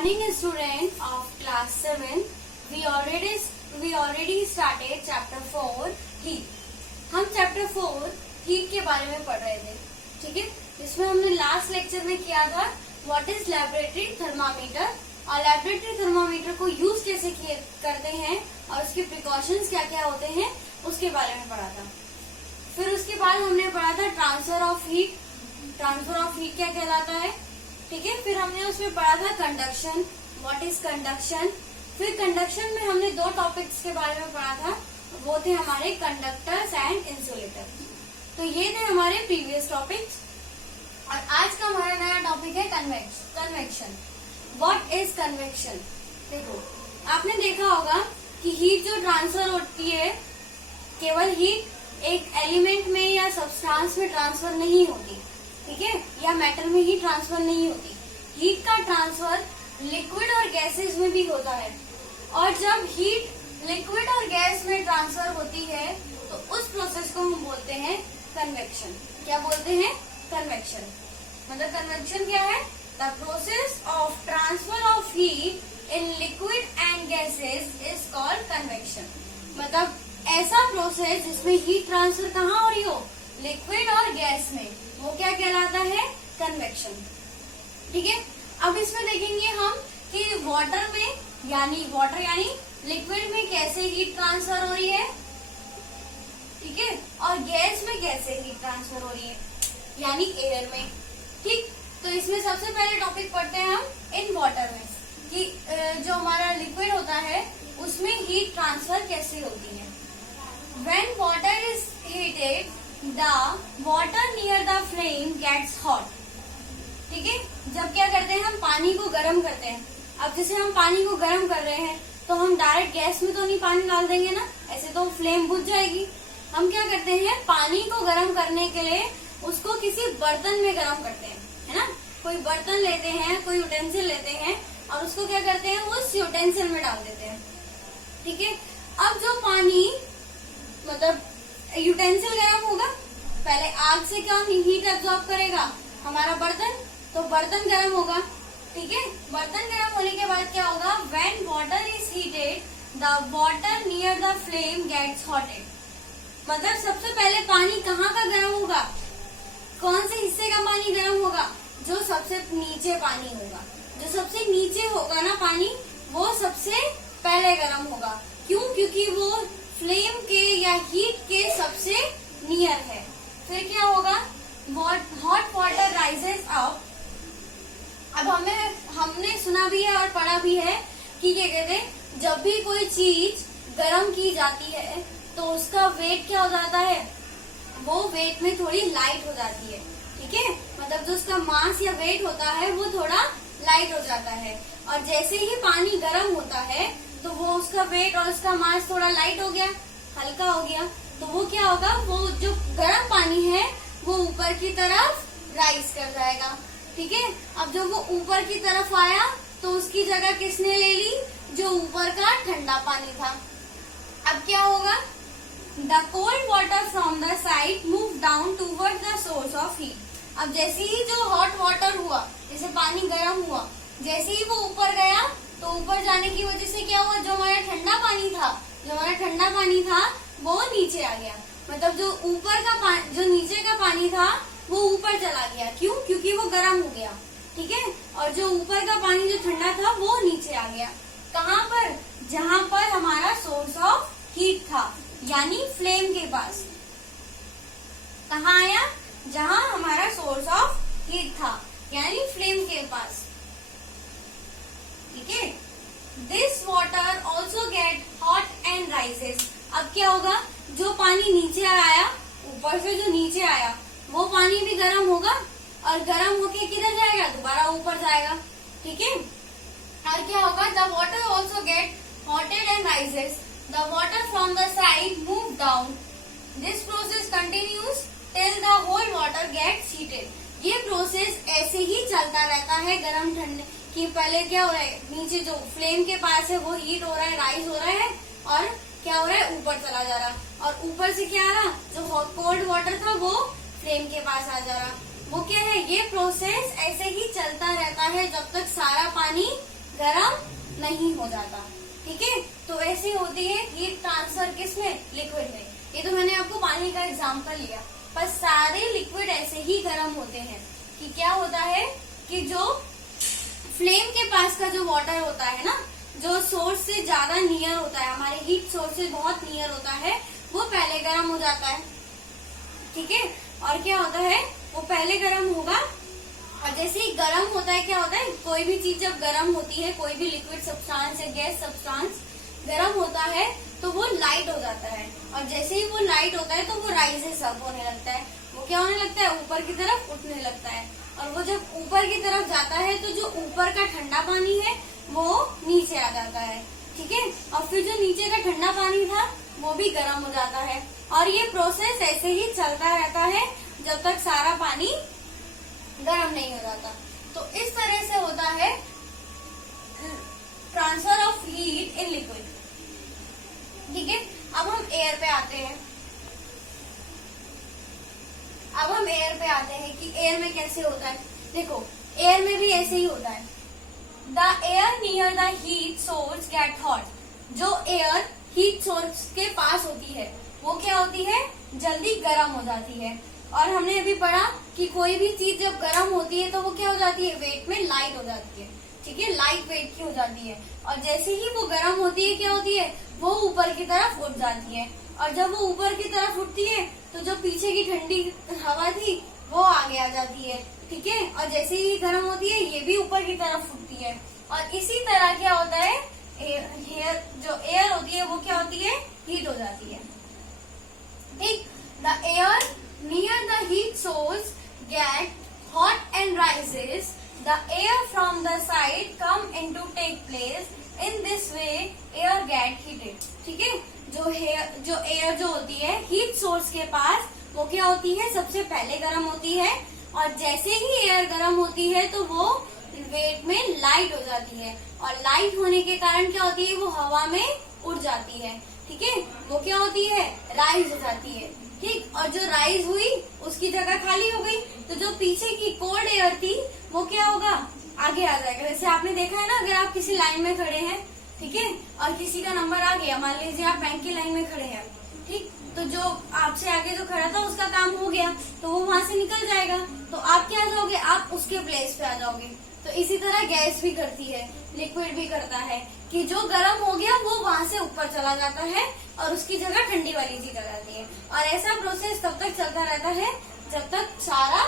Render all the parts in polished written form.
morning, student of class 7. We already started chapter 4 heat. हम chapter 4 heat के बारे में पढ़ रहे थे, ठीक है। इसमें हमने लास्ट लेक्चर में किया था व्हाट इज लैबोरेटरी थर्मामीटर और लैबोरेटरी थर्मामीटर को यूज कैसे करते हैं और उसके प्रिकॉशंस क्या क्या होते हैं उसके बारे में पढ़ा था। फिर उसके बाद हमने पढ़ा था transfer of heat. Transfer of heat क्या कहलाता है, ठीक है। फिर हमने उसमें पढ़ा था कंडक्शन, व्हाट इज कंडक्शन। फिर कंडक्शन में हमने दो टॉपिक्स के बारे में पढ़ा था, वो थे हमारे कंडक्टर्स एंड इंसुलेटर। तो ये थे हमारे प्रीवियस टॉपिक्स और आज का हमारा नया टॉपिक है कन्वेक्शन। What is convection. देखो, आपने देखा होगा कि हीट जो ट्रांसफर होती है, केवल हीट एक एलिमेंट में या सब्सटेंस में ट्रांसफर नहीं होती, ठीक है, या मेटल में ही ट्रांसफर नहीं होती। हीट का ट्रांसफर लिक्विड और गैसेस में भी होता है और जब हीट लिक्विड और गैस में ट्रांसफर होती है तो उस प्रोसेस को हम बोलते हैं कन्वेक्शन। क्या बोलते हैं? कन्वेक्शन। मतलब कन्वेक्शन क्या है? The process of transfer of heat in liquid and gases is called convection. मतलब ऐसा प्रोसेस जिसमें हीट ट्रांसफर कहाँ हो रही हो, लिक्विड और गैस में, वो क्या कहलाता है? कन्वेक्शन, ठीक है। अब इसमें देखेंगे हम कि वाटर यानी लिक्विड में कैसे हीट ट्रांसफर हो रही है, ठीक है, और गैस में कैसे हीट ट्रांसफर हो रही है, यानी एयर में, ठीक। तो इसमें सबसे पहले टॉपिक पढ़ते हैं हम इन वाटर में कि जो हमारा लिक्विड होता है उसमें हीट ट्रांसफर कैसे होती है। When water is heated, the water near the flame gets hot. ठीक है। जब क्या करते हैं, हम पानी को गर्म करते हैं। अब जैसे हम पानी को गर्म कर रहे हैं तो हम डायरेक्ट गैस में तो नहीं पानी डाल देंगे ना, ऐसे तो फ्लेम बुझ जाएगी। हम क्या करते हैं, पानी को गर्म करने के लिए उसको किसी बर्तन में गर्म करते हैं, है ना। कोई बर्तन लेते हैं, कोई यूटेंसिल लेते हैं और उसको क्या करते हैं, उस यूटेंसिल में डाल देते हैं, ठीक है। अब जो पानी मतलब यूटेंसिल गर्म होगा, पहले आग से क्या हीट एब्जॉर्ब करेगा हमारा बर्तन, तो बर्तन गर्म होगा, ठीक है। बर्तन गर्म होने के बाद क्या होगा, when water is heated the water near the flame gets hotted. मतलब सबसे पहले पानी कहाँ का गर्म होगा, कौन से हिस्से का पानी गर्म होगा, जो सबसे नीचे पानी होगा। जो सबसे नीचे होगा ना पानी, वो सबसे पहले गर्म होगा। क्यों? क्योंकि वो फ्लेम के या हीट के सबसे नियर है। फिर क्या होगा, हॉट वाटर राइजेस अप। अब हमने सुना भी है और पढ़ा भी है कि क्या कहते हैं, जब भी कोई चीज गर्म की जाती है तो उसका वेट क्या हो जाता है, वो वेट में थोड़ी लाइट हो जाती है, ठीक है। मतलब जो उसका मास या वेट होता है वो थोड़ा लाइट हो जाता है और जैसे ही पानी गर्म होता है तो वो उसका वेट और उसका मास थोड़ा लाइट हो गया, हल्का हो गया, तो वो क्या होगा, वो जो गर्म पानी है वो ऊपर की तरफ राइज कर जाएगा, ठीक है। अब जब वो ऊपर की तरफ आया तो उसकी जगह किसने ले ली, जो ऊपर का ठंडा पानी था। अब क्या होगा, the cold water from the side move down toward the source of heat. अब जैसे ही जो हॉट वाटर हुआ, जैसे पानी गर्म हुआ, जैसे ही वो ऊपर गया तो ऊपर जाने की वजह से क्या हुआ, जो हमारा ठंडा पानी था वो नीचे आ गया। मतलब जो नीचे का पानी था वो ऊपर चला गया। क्यों? क्योंकि वो गर्म हो गया, ठीक है। और जो ऊपर का पानी जो ठंडा था वो नीचे आ गया। कहाँ पर? जहाँ पर हमारा सोर्स ऑफ हीट था, यानी फ्लेम के पास। कहाँ आया? जहाँ हमारा सोर्स ऑफ हीट था, यानी फ्लेम के पास, ठीक है। This water also gate hot and rises. अब क्या होगा, जो पानी नीचे आया, ऊपर से जो नीचे आया वो पानी भी गर्म होगा और गर्म होके किधर जाएगा, दोबारा ऊपर जाएगा, ठीक है। और क्या होगा, the water also get hotted and rises, the water from the side move down. This process continues till the whole water gets heated. ये प्रोसेस ऐसे ही चलता रहता है गर्म ठंडे कि पहले क्या हो रहा है, नीचे जो फ्लेम के पास है वो हीट हो रहा है, राइज हो रहा है और क्या हो रहा है, ऊपर चला जा रहा, और ऊपर से क्या आ रहा, जो कोल्ड वाटर था वो फ्लेम के पास आ जा रहा। वो क्या है, ये प्रोसेस ऐसे ही चलता रहता है जब तक सारा पानी गर्म नहीं हो जाता। ठीक है, तो ऐसे होती है हीट ट्रांसफर किसमें, लिक्विड में। ये तो मैंने आपको पानी का एग्जांपल लिया, पर सारे लिक्विड ऐसे ही गर्म होते हैं कि क्या होता है कि जो फ्लेम के पास का जो वाटर होता है ना, जो सोर्स से ज्यादा नियर होता है, हमारे हीट सोर्स से बहुत नियर होता है, वो पहले गर्म हो जाता है। ठीक है, और क्या होता है, वो पहले गर्म होगा, और जैसे ही गर्म होता है क्या होता है, कोई भी चीज जब गर्म होती है, कोई भी लिक्विड सब्सटेंस या गैस सब्सटेंस गर्म होता है तो वो लाइट हो जाता है, और जैसे ही वो लाइट होता है तो वो राइजेस अप होने लगता है। वो क्या होने लगता है, ऊपर की तरफ उठने लगता है, और वो जब ऊपर की तरफ जाता है तो जो ऊपर का ठंडा पानी है वो नीचे आ जाता है। ठीक है, और फिर जो नीचे का ठंडा पानी था वो भी गर्म हो जाता है, और ये प्रोसेस ऐसे ही चलता रहता है जब तक सारा पानी गर्म नहीं हो जाता। तो इस तरह से होता है transfer of heat in liquid. ठीक है, अब हम एयर पे आते हैं। अब हम एयर पे आते हैं कि एयर में कैसे होता है। देखो, एयर में भी ऐसे ही होता है। The air near the heat source get hot. जो एयर हीट सोर्स के पास होती है वो क्या होती है, जल्दी गर्म हो जाती है। और हमने अभी पढ़ा कि कोई भी चीज जब गर्म होती है तो वो क्या हो जाती है, वेट में लाइट हो जाती है। ठीक है, लाइट वेट की हो जाती है, और जैसे ही वो गर्म होती है क्या होती है, वो ऊपर की तरफ उठ जाती है, और जब वो ऊपर की तरफ उठती है तो जो पीछे की ठंडी हवा थी वो आगे आ जाती है। ठीक है, और जैसे ही गर्म होती है ये भी ऊपर की तरफ उठती है, और इसी तरह क्या होता है, जो एयर होती है वो क्या होती है, हीट हो जाती है। ठीक, the air near the heat source get hot and rises, the air from the side come into take place, in this way air get heated. ठीक है, जो एयर जो होती है हीट सोर्स के पास वो क्या होती है, सबसे पहले गर्म होती है, और जैसे ही एयर गर्म होती है तो वो वेट में लाइट हो जाती है, और लाइट होने के कारण क्या होती है, वो हवा में उड़ जाती है। ठीक है, वो क्या होती है, राइज हो जाती है। ठीक, और जो राइज हुई उसकी जगह खाली हो गई, तो जो पीछे की कोल्ड एयर थी वो क्या होगा, आगे आ जाएगा। जैसे आपने देखा है ना, अगर आप किसी लाइन में खड़े हैं, ठीक है, और किसी का नंबर आ गया, मान लीजिए आप बैंक की लाइन में खड़े हैं, ठीक, तो जो आपसे आगे जो खड़ा था उसका काम हो गया तो वो वहां से निकल जाएगा, तो आप क्या आ जाओगे, आप उसके प्लेस पे आ जाओगे। तो इसी तरह गैस भी करती है, लिक्विड भी करता है कि जो गर्म हो गया वो वहां से ऊपर चला जाता है और उसकी जगह ठंडी वाली चीज आ जाती है, और ऐसा प्रोसेस तब तक चलता रहता है जब तक सारा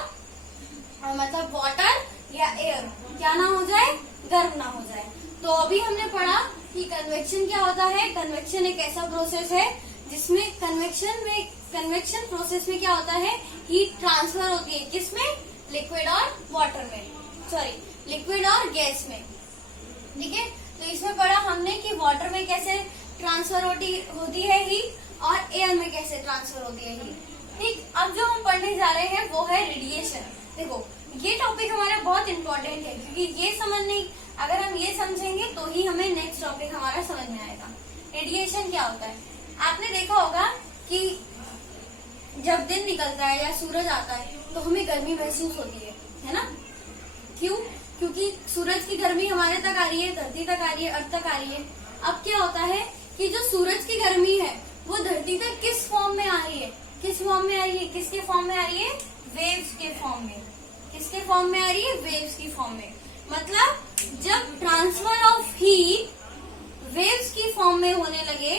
मतलब वाटर या एयर क्या ना हो जाए, गर्म ना हो जाए। तो अभी हमने पढ़ा कि कन्वेक्शन क्या होता है। कन्वेक्शन एक ऐसा प्रोसेस है जिसमें कन्वेक्शन प्रोसेस में क्या होता है, हीट ट्रांसफर होती है, किसमें, लिक्विड और वाटर में, सॉरी लिक्विड और गैस में। ठीक है, तो इसमें पढ़ा हमने कि वाटर में कैसे ट्रांसफर होती है हीट, और एयर में कैसे ट्रांसफर होती है हीट। ठीक, अब जो हम पढ़ने जा रहे हैं वो है रेडिएशन। देखो, ये टॉपिक हमारा बहुत इंपॉर्टेंट है, क्योंकि ये समझने, अगर हम ये समझेंगे तो ही हमें नेक्स्ट टॉपिक हमारा समझ में आएगा। रेडिएशन क्या होता है, आपने देखा होगा कि जब दिन निकलता है या सूरज आता है तो हमें गर्मी महसूस होती है ना। क्यों, क्योंकि सूरज की गर्मी हमारे तक आ रही है, धरती तक आ रही है, अर्थ तक आ रही है। अब क्या होता है कि जो सूरज की गर्मी है वो धरती तक किस फॉर्म में आ रही है, किस फॉर्म में आ रही है, किसके फॉर्म में आ रही है, वेव्स के फॉर्म में। किसके फॉर्म में आ रही है, वेव्स की फॉर्म में। मतलब जब ट्रांसफर ऑफ हीट वेव्स की फॉर्म में होने लगे,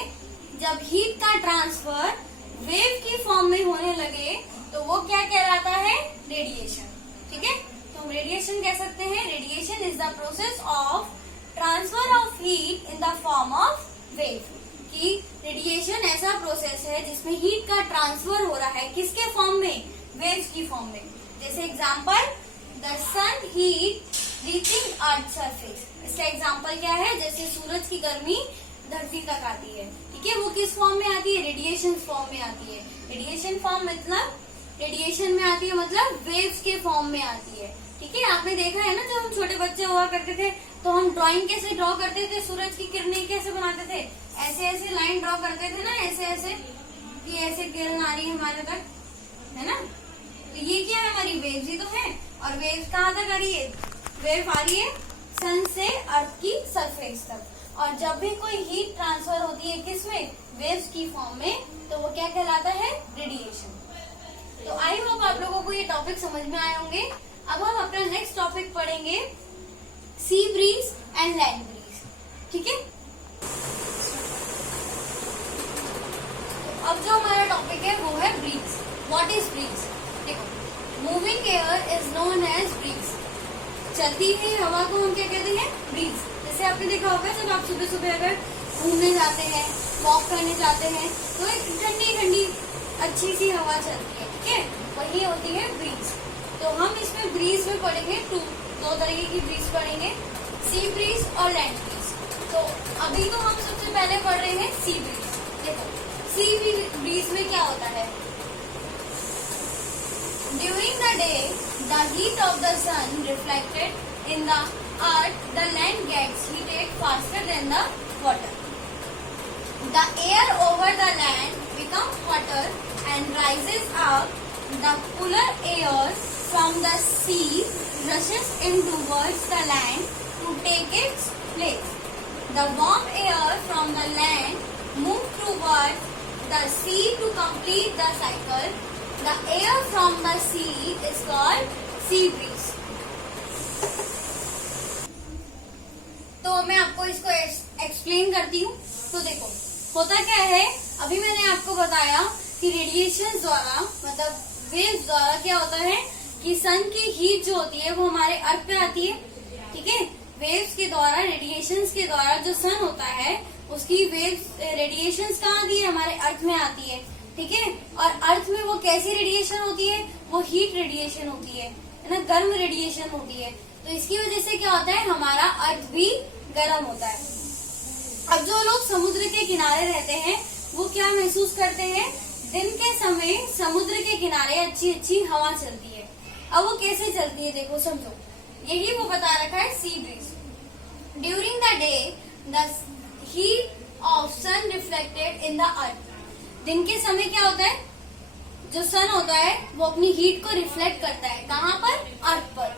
जब हीट का ट्रांसफर वेव की फॉर्म में होने लगे तो वो क्या कहलाता है, रेडिएशन। ठीक है, तो हम रेडिएशन कह सकते हैं, radiation is the process of transfer of heat in the form of wave. कि रेडिएशन ऐसा प्रोसेस है जिसमें हीट का ट्रांसफर हो रहा है, किसके फॉर्म में, वेव्स की फॉर्म में। जैसे example, the sun heat reaching earth surface. इसका एग्जाम्पल क्या है, जैसे सूरज की गर्मी धरती तक आती है, ठीक है, वो किस फॉर्म में आती है, रेडिएशन फॉर्म में आती है। रेडिएशन फॉर्म मतलब रेडिएशन में आती है, मतलब वेव्स के फॉर्म में आती है। ठीक है, आपने देखा है ना, जब हम छोटे बच्चे हुआ करते थे तो हम ड्राइंग कैसे ड्रॉ करते थे, सूरज की किरणें कैसे बनाते थे, ऐसे ऐसे लाइन ड्रॉ करते थे ना, ऐसे ऐसे कि ऐसे किरण आ रही है हमारे तक, है ना। तो ये क्या है, हमारी वेव्स ही तो है। और वेव्स कहाँ तक आ रही है, वेव आ रही है सन से अर्थ की जब भी कोई हीट ट्रांसफर होती है किसमें, वेव्स की फॉर्म में, तो वो क्या कहलाता है, रेडिएशन। तो आई होप आप लोगों को ये टॉपिक समझ में आए होंगे। अब हम अपना नेक्स्ट टॉपिक पढ़ेंगे sea breeze and land breeze, ठीक है। अब जो हमारा टॉपिक है वो है ब्रीज। What is breeze? देखो, moving air is known as breeze. चलती हुई हवा को हम क्या कहते हैं, ब्रीज। जैसे आपने देखा होगा जब आप सुबह सुबह अगर घूमने जाते हैं, वॉक करने जाते हैं, तो एक ठंडी ठंडी अच्छी सी हवा चलती है, ठीक है, वही होती है ब्रीज। तो हम इसमें ब्रीज में पढ़ेंगे दो तरीके की ब्रीज पढ़ेंगे, सी ब्रीज और लैंड ब्रीज। तो अभी तो हम सबसे पहले पढ़ रहे हैं सी ब्रीज। देखो, सी ब्रीज में क्या होता है, during the day the heat of the sun reflected in the earth, the land gets heated faster than the water. The air over the land becomes hotter and rises up. The cooler air from the sea rushes in towards the land to take its place. The warm air from the land moves towards the sea to complete the cycle. The air from the sea is called sea breeze. तो मैं आपको इसको explain करती हूँ। तो देखो, होता क्या है, अभी मैंने आपको बताया कि रेडिएशन द्वारा, मतलब वेव्स द्वारा क्या होता है कि सन की हीट जो होती है वो हमारे अर्थ पे आती है, ठीक है। वेव्स के द्वारा, रेडिएशंस के द्वारा जो सन होता है उसकी वेव्स, रेडिएशंस कहाँ आती है, हमारे अर्थ में आती है, ठीक है। और अर्थ में वो कैसी रेडिएशन होती है, वो हीट रेडिएशन होती है ना, गर्म रेडिएशन होती है। तो इसकी वजह से क्या होता है, हमारा अर्थ भी गर्म होता है। अब जो लोग समुद्र के किनारे रहते हैं वो क्या महसूस करते हैं, दिन के समय समुद्र के किनारे अच्छी अच्छी हवा चलती है। अब वो कैसे चलती है, देखो समझो, यही वो बता रखा है sea breeze. During the day the heat of sun reflected in the earth. दिन के समय क्या होता है, जो सन होता है वो अपनी हीट को रिफ्लेक्ट करता है, कहाँ पर, अर्थ पर,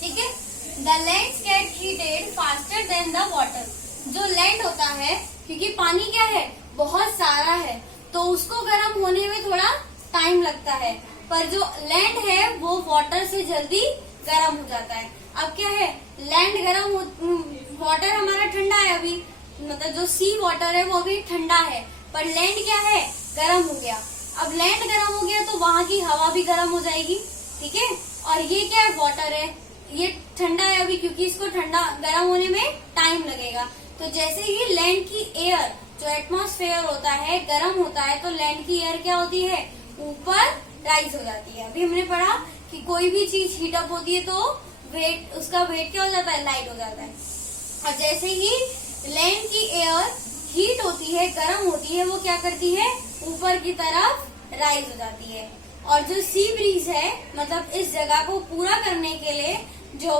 ठीक है। The lands gate heated faster than the water. जो लैंड होता है, क्योंकि पानी क्या है, बहुत सारा है, तो उसको गर्म होने में थोड़ा टाइम लगता है, पर जो लैंड है वो वाटर से जल्दी गर्म हो जाता है। अब क्या है, लैंड गर्म, वाटर हमारा ठंडा है अभी, मतलब जो सी वाटर है वो अभी ठंडा है, पर लैंड क्या है, गर्म हो गया। अब लैंड गर्म हो गया तो वहां की हवा भी गर्म हो जाएगी, ठीक है। और ये क्या है, वाटर है, ये ठंडा है अभी, क्योंकि इसको ठंडा गर्म होने में टाइम लगेगा। तो जैसे ही लैंड की एयर, जो एटमॉस्फेयर होता है, गर्म होता है, तो लैंड की एयर क्या होती है, ऊपर राइज हो जाती है। अभी हमने पढ़ा कि कोई भी चीज हीट अप होती है तो वेट, उसका वेट क्या हो जाता है, लाइट हो जाता है। और जैसे ही लैंड की एयर हीट होती है, गर्म होती है, वो क्या करती है, ऊपर की तरफ राइज हो जाती है। और जो सी ब्रीज है, मतलब इस जगह को पूरा करने के लिए जो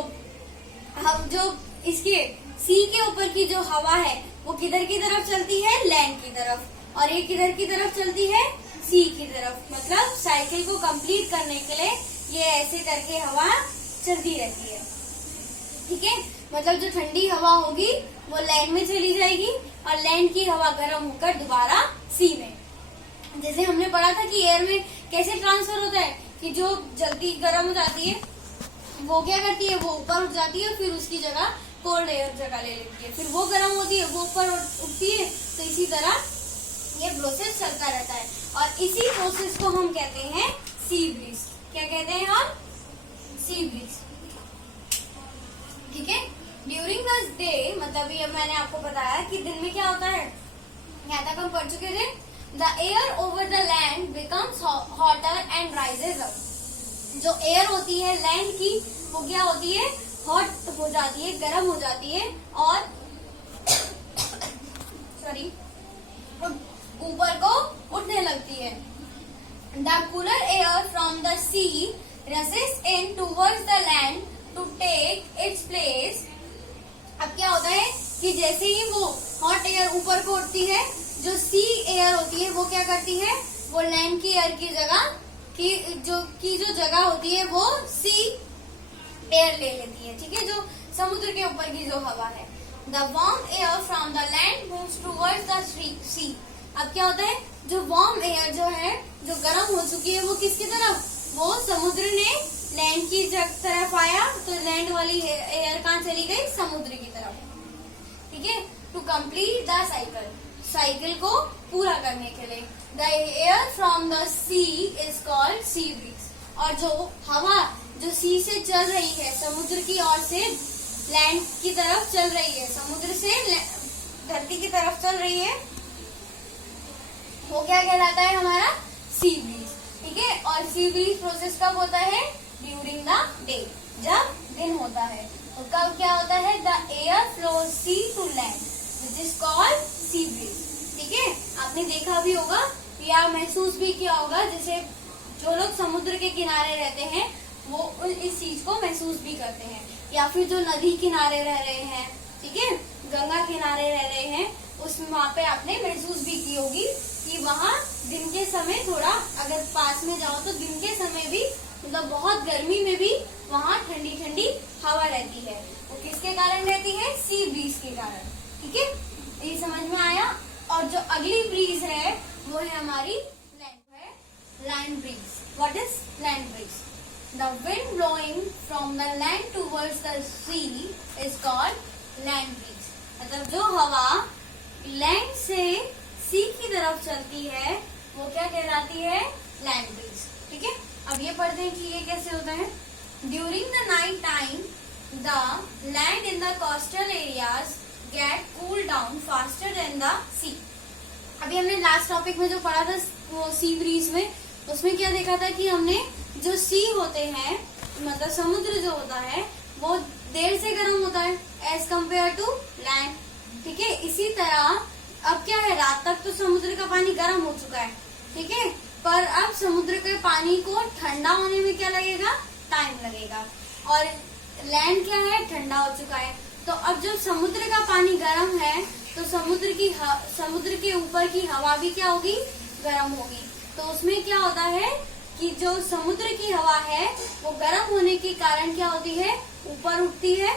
इसके सी के ऊपर की जो हवा है वो किधर की तरफ चलती है, लैंड की तरफ, और ये किधर की तरफ चलती है, सी की तरफ। मतलब साइकिल को कंप्लीट करने के लिए ये ऐसे करके हवा चलती रहती है, ठीक है। मतलब जो ठंडी हवा होगी वो लैंड में चली जाएगी और लैंड की हवा गर्म होकर दोबारा सी में। जैसे हमने पढ़ा था कि एयर में कैसे ट्रांसफर होता है, कि जो जल्दी गर्म हो जाती है वो क्या करती है, वो ऊपर उठ जाती है, फिर उसकी जगह कोल्ड एयर जगह ले लेती है, फिर वो गर्म होती है, वो ऊपर उठती है। तो इसी तरह ये प्रोसेस चलता रहता है, और इसी प्रोसेस को हम कहते हैं सी ब्रीज। क्या कहते हैं हम, सी ब्रीज, ठीक है। ड्यूरिंग द डे, मतलब ये मैंने आपको बताया कि दिन में क्या होता है, यहाँ तक हम पढ़ चुके थे। The air over the land becomes hotter and rises up. जो एयर होती है लैंड की वो क्या होती है, हॉट हो जाती है, गर्म हो जाती है, और सॉरी ऊपर को उठने लगती है। The cooler air from the sea rushes in towards the land to take its place. अब क्या होता है कि जैसे ही वो हॉट एयर ऊपर को उठती है, जो सी एयर होती है वो क्या करती है, वो लैंड की एयर की जगह की जो जगह होती है वो सी एयर ले लेती है, ठीक है, जो समुद्र के ऊपर की जो हवा है। The warm air from the land moves towards the sea. अब क्या होता है, जो वार्म एयर जो है, जो गर्म हो चुकी है, वो किसकी तरफ, वो समुद्र ने लैंड की तरफ आया, तो लैंड वाली एयर कहाँ चली गई, समुद्र की तरफ। ठीक है, to complete the cycle, cycle को पूरा करने के लिए। The air from the sea is called sea breeze. और जो हवा जो सी से चल रही है, समुद्र की ओर से लैंड की तरफ चल रही है, समुद्र से धरती की तरफ चल रही है, वो क्या कहलाता है, हमारा सी ब्रीज। ठीक है, और सी ब्रीज प्रोसेस कब होता है, ड्यूरिंग द डे, जब दिन होता है। तो कब क्या होता है, the air flows sea to land which is called sea breeze. ठीक है, आपने देखा भी होगा या महसूस भी किया होगा, जैसे जो लोग समुद्र के किनारे रहते हैं वो इस चीज को महसूस भी करते हैं, या फिर जो नदी किनारे रह रहे हैं, ठीक है, गंगा किनारे रह रहे हैं, उस वहाँ पे आपने महसूस भी की होगी कि वहाँ दिन के समय थोड़ा अगर पास में जाओ तो दिन के समय भी मतलब बहुत गर्मी में भी वहाँ ठंडी ठंडी हवा रहती है। वो किसके कारण रहती है, सी ब्रीज के कारण। ठीक है, ये समझ में आया। और जो अगली ब्रीज है वो है हमारी land breeze. What is land breeze? The wind blowing from the land towards the sea is called land breeze. मतलब जो हवा लैंड से सी की तरफ चलती है वो क्या कहलाती है, लैंड ब्रीज। ठीक है, अब ये पढ़ते हैं कि ये कैसे होता है। During the night time the land in the coastal areas get cool down faster than the sea. अभी हमने लास्ट टॉपिक में जो पढ़ा था वो सी ब्रीज में, उसमें क्या देखा था कि हमने जो सी होते हैं, मतलब समुद्र जो होता है वो देर से गर्म होता है एज कम्पेयर टू लैंड। ठीक है, इसी तरह अब क्या है, रात तक तो समुद्र का पानी गर्म हो चुका है, ठीक है, पर अब समुद्र के पानी को ठंडा होने में क्या लगेगा, टाइम लगेगा। और लैंड क्या है, ठंडा हो चुका है। तो अब जब समुद्र का पानी गर्म है तो समुद्र के ऊपर की हवा भी क्या होगी, गर्म होगी। तो उसमें क्या होता है कि जो समुद्र की हवा है वो गर्म होने के कारण क्या होती है, ऊपर उठती है,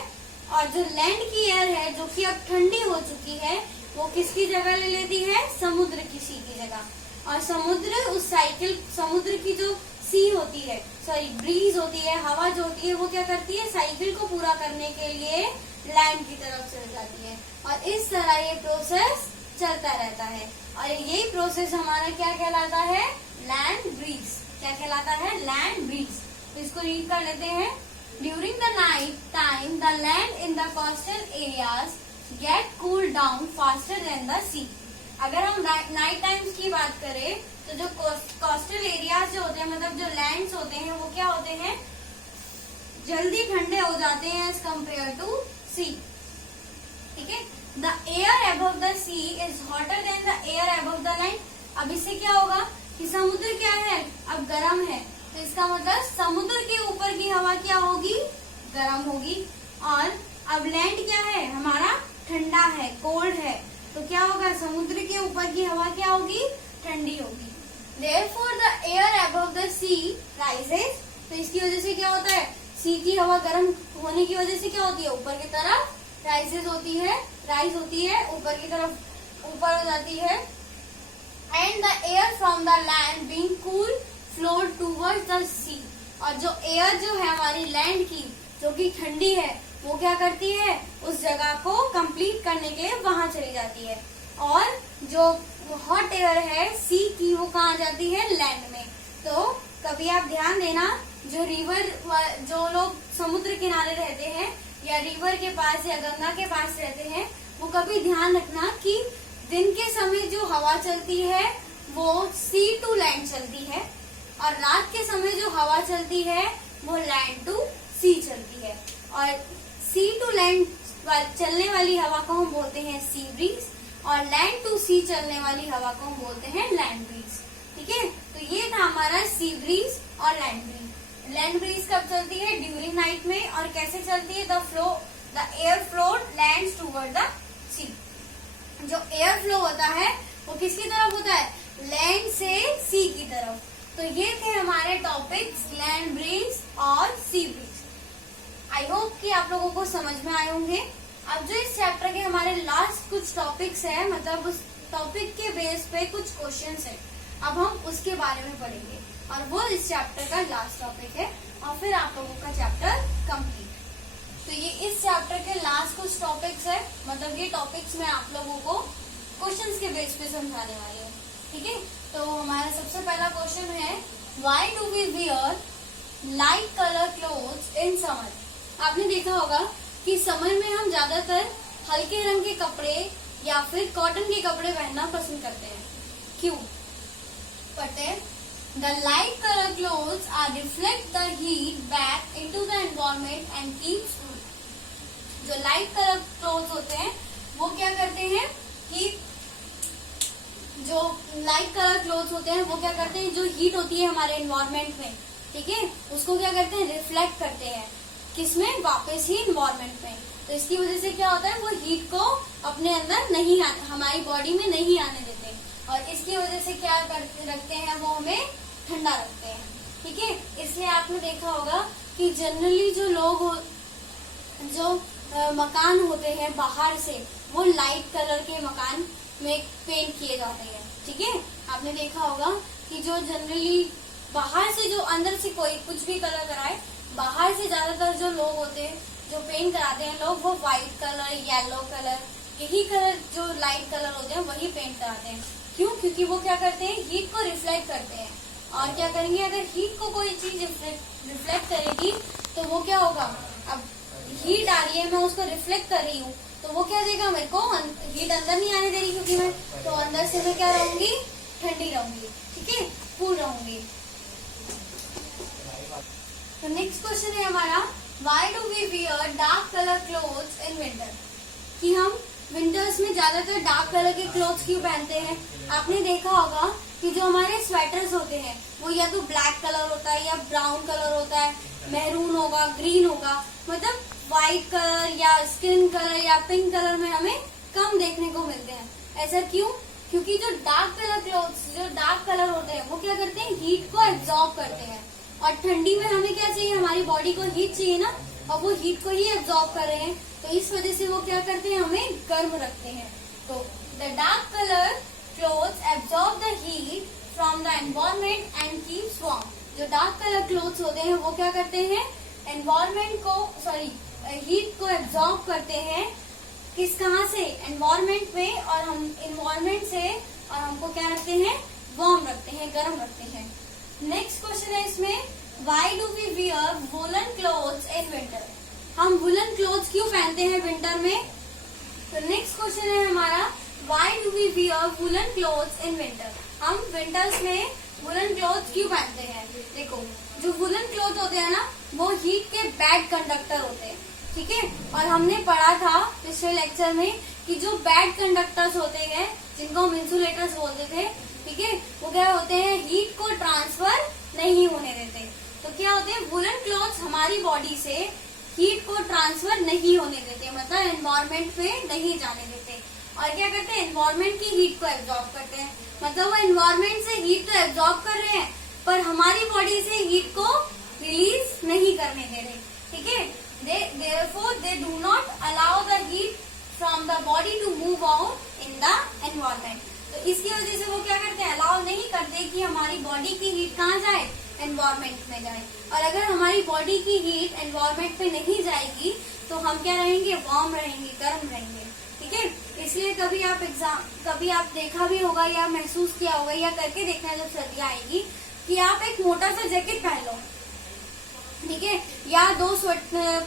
और जो लैंड की एयर है जो कि अब ठंडी हो चुकी है वो किसकी जगह ले लेती है, समुद्र की सी की जगह। और समुद्र उस साइकिल, समुद्र की जो सी होती है, सॉरी ब्रीज होती है, हवा जो होती है वो क्या करती है, साइकिल को पूरा करने के लिए लैंड की तरफ चल जाती है। और इस तरह ये प्रोसेस चलता रहता है। और यही प्रोसेस हमारा क्या कहलाता है, लैंड ब्रीज। क्या कहलाता है, लैंड ब्रीज। तो इसको रीड कर लेते हैं। During the night time the land in the coastal areas get cool down faster than the sea. अगर हम नाइट टाइम्स की बात करें तो जो कोस्टल एरियाज जो होते हैं, मतलब जो लैंड्स होते हैं, वो क्या होते हैं, जल्दी ठंडे हो जाते हैं एज कम्पेयर टू सी। ठीक है, the air above the sea is hotter than the air above the land. अब इससे क्या होगा कि समुद्र क्या है, अब गर्म है, तो इसका मतलब समुद्र के ऊपर की हवा क्या होगी, गर्म होगी। और अब लैंड क्या है, हमारा ठंडा है, कोल्ड है, तो क्या होगा, समुद्र के ऊपर की हवा क्या होगी, ठंडी होगी। Therefore the air above the sea rises। तो इसकी वजह से क्या होता है, सी की हवा गर्म होने की वजह से क्या होती है, ऊपर की तरफ राइजेस होती है, राइज होती है, ऊपर की तरफ ऊपर हो जाती है। And the air from the land being cool flowed towards the sea. और जो एयर जो है हमारी लैंड की, जो कि ठंडी है, वो क्या करती है, उस जगह को कंप्लीट करने के लिए वहां चली जाती है। और जो हॉट एयर है सी की, वो कहाँ जाती है, लैंड में। तो कभी आप ध्यान देना, जो रिवर, जो लोग समुद्र किनारे रहते हैं या रिवर के पास या गंगा के पास रहते हैं, वो कभी ध्यान रखना कि दिन के समय जो हवा चलती है वो सी टू लैंड चलती है, और रात के समय जो हवा चलती है वो लैंड टू सी चलती है। और सी टू लैंड चलने वाली हवा को हम बोलते हैं सी ब्रीज, और लैंड टू सी चलने वाली हवा को हम बोलते हैं लैंड ब्रीज। ठीक है, तो ये था हमारा सी ब्रीज और लैंड ब्रीज। लैंड ब्रीज कब चलती है, ड्यूरिंग नाइट में। और कैसे चलती है, the air flow lands toward the sea. जो एयर फ्लो होता है वो किसकी तरफ होता है, लैंड से सी की तरफ। तो ये थे हमारे टॉपिक्स, लैंड ब्रीज और सी ब्रीज। आई होप कि आप लोगों को समझ में आए होंगे। अब जो इस चैप्टर के हमारे लास्ट कुछ टॉपिक्स है, मतलब उस टॉपिक के बेस पे कुछ क्वेश्चंस है, अब हम उसके बारे में पढ़ेंगे और वो इस चैप्टर का लास्ट टॉपिक है और फिर आप लोगों का चैप्टर कंप्लीट। तो ये इस चैप्टर के लास्ट कुछ टॉपिक्स है, मतलब ये टॉपिक्स मैं आप लोगों को क्वेश्चंस के बेस पे समझाने वाली हूँ। ठीक है, तो हमारा सबसे पहला क्वेश्चन है, why do we wear light colour clothes in summer. आपने देखा होगा कि समर में हम ज्यादातर हल्के रंग के कपड़े या फिर कॉटन के कपड़े पहनना पसंद करते हैं। क्यों पढ़ते हैं? The light color clothes are reflect the heat back into the environment and keeps cool. जो लाइट कलर क्लोथ्स होते हैं वो क्या करते हैं कि जो लाइट कलर क्लोथ्स होते हैं वो क्या करते हैं, जो हीट होती है हमारे एनवायरमेंट में, ठीक है, उसको क्या करते हैं, रिफ्लेक्ट करते हैं किसमें, वापस ही एनवायरमेंट में। तो इसकी वजह से क्या होता है, वो हीट को अपने अंदर नहीं हमारी बॉडी में नहीं आने देते और इसकी वजह से क्या रखते हैं, वो हमें ठंडा रखते हैं। ठीक है, इसलिए आपने देखा होगा कि जनरली जो लोग जो मकान होते हैं बाहर से, वो लाइट कलर के मकान में पेंट किए जाते हैं। ठीक है, आपने देखा होगा कि जो जनरली बाहर से जो अंदर से कोई कुछ भी कलर कराए, बाहर से ज्यादातर जो लोग होते हैं जो पेंट कराते हैं लोग, वो व्हाइट कलर, येलो कलर, यही कलर जो लाइट कलर होते हैं वही पेंट कराते हैं। क्यों? क्योंकि वो क्या करते हैं, हीट को रिफ्लेक्ट करते हैं। और क्या करेंगे, अगर हीट को कोई चीज रिफ्लेक्ट करेगी तो वो क्या होगा, अब हीट आ रही है, मैं उसको रिफ्लेक्ट कर रही हूँ, तो वो क्या देगा, मेरे को हीट अंदर नहीं आने दे रही, क्योंकि मैं तो अंदर से मैं क्या रहूंगी, ठंडी रहूंगी। ठीक है, कूल रहूंगी। तो नेक्स्ट क्वेश्चन है हमारा, why do we wear dark colour clothes in winter. कि हम विंटर्स में ज्यादातर डार्क कलर के क्लोथ्स क्यों पहनते हैं। आपने देखा होगा कि जो हमारे स्वेटर्स होते हैं वो या तो ब्लैक कलर होता है या ब्राउन कलर होता है, मैरून होगा, ग्रीन होगा, मतलब व्हाइट कलर या स्किन कलर या पिंक कलर में हमें कम देखने को मिलते हैं। ऐसा क्यों? क्योंकि जो डार्क कलर क्लोथ्स, जो डार्क कलर होते हैं वो क्या करते हैं, हीट को एब्जॉर्ब करते हैं और ठंडी में हमें क्या चाहिए, हमारी बॉडी को हीट चाहिए ना, और वो हीट को ही एब्जॉर्ब कर रहे हैं, तो इस वजह से वो क्या करते हैं, हमें गर्म रखते हैं। तो the dark colour clothes absorb the heat from the environment and keeps warm. जो डार्क कलर क्लोथ्स होते हैं वो क्या करते हैं, एनवायरमेंट को हीट को एब्जॉर्ब करते हैं, किस कहाँ से, एनवायरमेंट में, और हम एनवायरमेंट से और हमको क्या रखते हैं, वार्म रखते हैं, गर्म रखते हैं। नेक्स्ट क्वेश्चन है इसमें, why do we wear woollen clothes in winter. हम वुलन क्लोथ्स क्यों पहनते हैं विंटर में। तो नेक्स्ट क्वेश्चन है हमारा, why do we wear woollen clothes in winter. हम विंटर्स में वुलन क्लोथ्स क्यों पहनते हैं। देखो, जो वुलन क्लोथ होते हैं ना, वो हीट के बैड कंडक्टर होते हैं। ठीक है, और हमने पढ़ा था पिछले लेक्चर में कि जो बैड कंडक्टर्स होते हैं, जिनको हम इंसुलेटर्स बोलते थे, ठीक है, वो क्या होते हैं, हीट को ट्रांसफर नहीं होने देते। तो क्या होते हैं, वुलन क्लॉथ्स हमारी बॉडी से हीट को ट्रांसफर नहीं होने देते, मतलब एनवायरमेंट में नहीं जाने देते। और क्या करते हैं, एनवायरमेंट की हीट को एब्जॉर्ब करते हैं, मतलब वो एनवायरमेंट से हीट तो एब्जॉर्ब कर रहे हैं पर हमारी बॉडी से हीट को रिलीज नहीं करने दे रहे। ठीक है, therefore they do not allow the heat from the body to move out in the environment। तो इसकी वजह से वो क्या करते हैं, अलाउ नहीं करते कि हमारी बॉडी की हीट कहाँ जाए, एनवायरमेंट में जाए। और अगर हमारी बॉडी की हीट एनवायरमेंट पे नहीं जाएगी तो हम क्या रहेंगे, वार्म रहेंगे, गर्म रहेंगे। ठीक है, इसलिए कभी आप देखा भी होगा या महसूस किया होगा या करके देखना जब सर्दियाँ आएगी, कि आप एक मोटा सा जैकेट पहन लो, ठीक है, या दो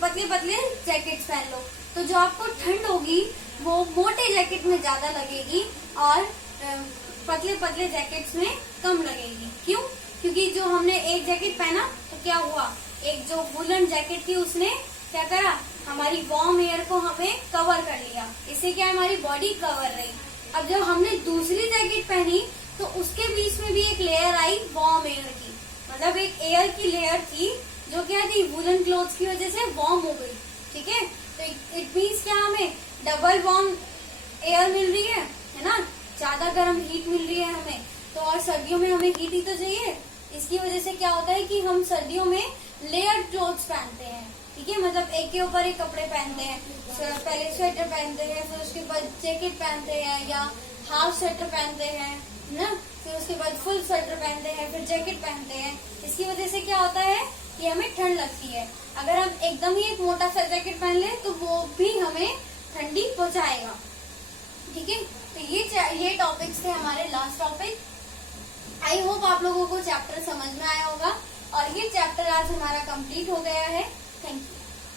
पतले पतले जैकेट्स पहन लो, तो जो आपको ठंड होगी वो मोटे जैकेट में ज्यादा लगेगी और पतले पतले जैकेट्स में कम लगेगी। क्यों? क्योंकि जो हमने एक जैकेट पहना तो क्या हुआ, एक जो वुलन जैकेट थी उसने क्या करा, हमारी वार्म एयर को हमें कवर कर लिया, इससे क्या हमारी बॉडी कवर रही। अब जब हमने दूसरी जैकेट पहनी तो उसके बीच में भी एक लेयर आई वार्म एयर की, मतलब एक एयर की लेयर थी जो क्या थी, वुलन क्लोथ्स की वजह से वार्म हो गई। ठीक है, तो इट मीन्स क्या, हमें डबल वार्म एयर मिल रही है ना, ज्यादा गर्म हीट मिल रही है हमें। तो और सर्दियों में हमें हीट ही तो चाहिए, इसकी वजह से क्या होता है कि हम सर्दियों में लेयर क्लोथ्स पहनते हैं। ठीक है, मतलब एक के ऊपर एक कपड़े पहनते हैं, पहले स्वेटर पहनते हैं, फिर उसके बाद जैकेट पहनते हैं या हाफ स्वेटर पहनते हैं ना, फिर उसके बाद फुल स्वेटर पहनते हैं, फिर जैकेट पहनते हैं। इसकी वजह से क्या होता है कि हमें ठंड लगती है। अगर हम एकदम ही एक मोटा सा जैकेट पहन ले तो वो भी हमें ठंडी पहुंचाएगा। ठीक है, तो ये टॉपिक्स थे हमारे लास्ट टॉपिक। आई होप आप लोगों को चैप्टर समझ में आया होगा और ये चैप्टर आज हमारा कंप्लीट हो गया है। Thank you.